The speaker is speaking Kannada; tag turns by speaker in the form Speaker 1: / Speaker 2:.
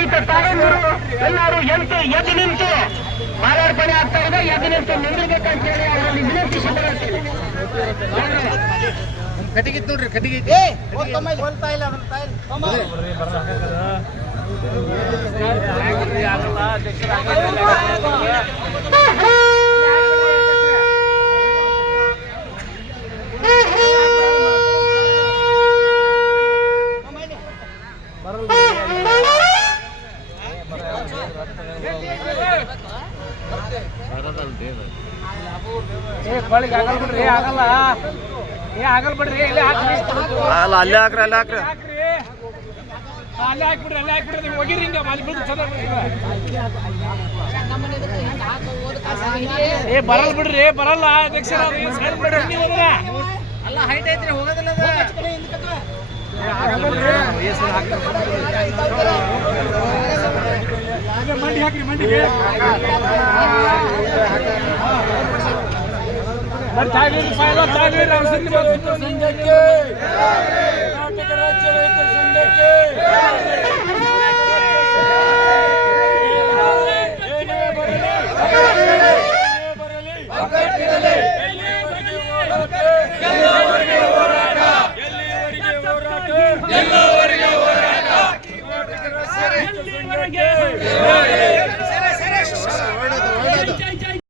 Speaker 1: ರೈತ ತಾಯಂದಿರು ಎಲ್ಲರೂ ಎಂಟು ಎದ್ದು ನಿಂತು ಮಾರಾರ್ಪಣೆ ಆಗ್ತಾ ಇದೆ. ಎದ್ದು ನಿಂತು ನಿಂದಿರ್ಬೇಕಂತ ಹೇಳಿ ಅವರಲ್ಲಿ ವಿನಂತಿ
Speaker 2: ಕಟ್ಟಿಗಿತ್ ನೋಡ್ರಿ ಕಟ್ಟಿಗೆ
Speaker 3: ಇಲ್ಲೇ.
Speaker 2: ಅಲ್ಲ ಅಲ್ಲೇ ಹಾಕ್ರಿ ಅಲ್ಲೇ ಹಾಕ್ರಿ
Speaker 3: ಹಾಕಿ ಅಲ್ಲೇ ಹಾಕ್ಬಿಡ್ರಿ ಅಲ್ಲೇ ಹಾಕ್ಬಿಡ್ರಿ ನೀವು ಹೋಗಿರಿ ಹಿಂಗ ಅಲ್ಲಿ ಚಲೋ ಏ ಬರಲ್ಲ ಬಿಡ್ರಿ ಬರಲ್ಲ ಬಿಡ್ರಿ ಅದನ್ನ.
Speaker 2: ಅಲ್ಲ ಹೈಟ್ ಐತ್ರಿ ಹೋಗೋದಿಲ್ಲ
Speaker 3: ಹಾಕ್ರಿ ಮಂಡಿಗೆ ಸಂಘಕ್ಕೆ. ಕರ್ನಾಟಕ ರಾಜ್ಯ ರೈತ ಸಂಘಕ್ಕೆ. ಎಲ್ಲವರಿಗೆ ಹೋರಾಟ? ಎಲ್ಲವರಿಗೆ ಹೋರಾಟ?